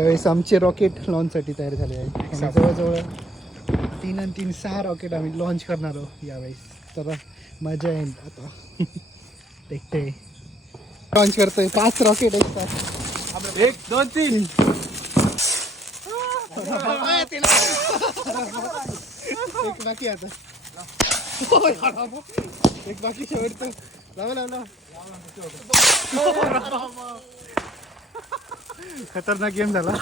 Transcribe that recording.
त्यावेळेस आमचे रॉकेट लॉन्चसाठी तयार झाले आहे आणि जवळजवळ 3 आणि 3 6 रॉकेट आम्ही लॉन्च करणार आहोत यावेळेस. तर मजा येईल आता. देखते लॉन्च करतोय 5 रॉकेट असतात. 1 2 3 एक बाकी आता. एक बाकी शेवटचं. लावा. खतरनाक गेम झाला.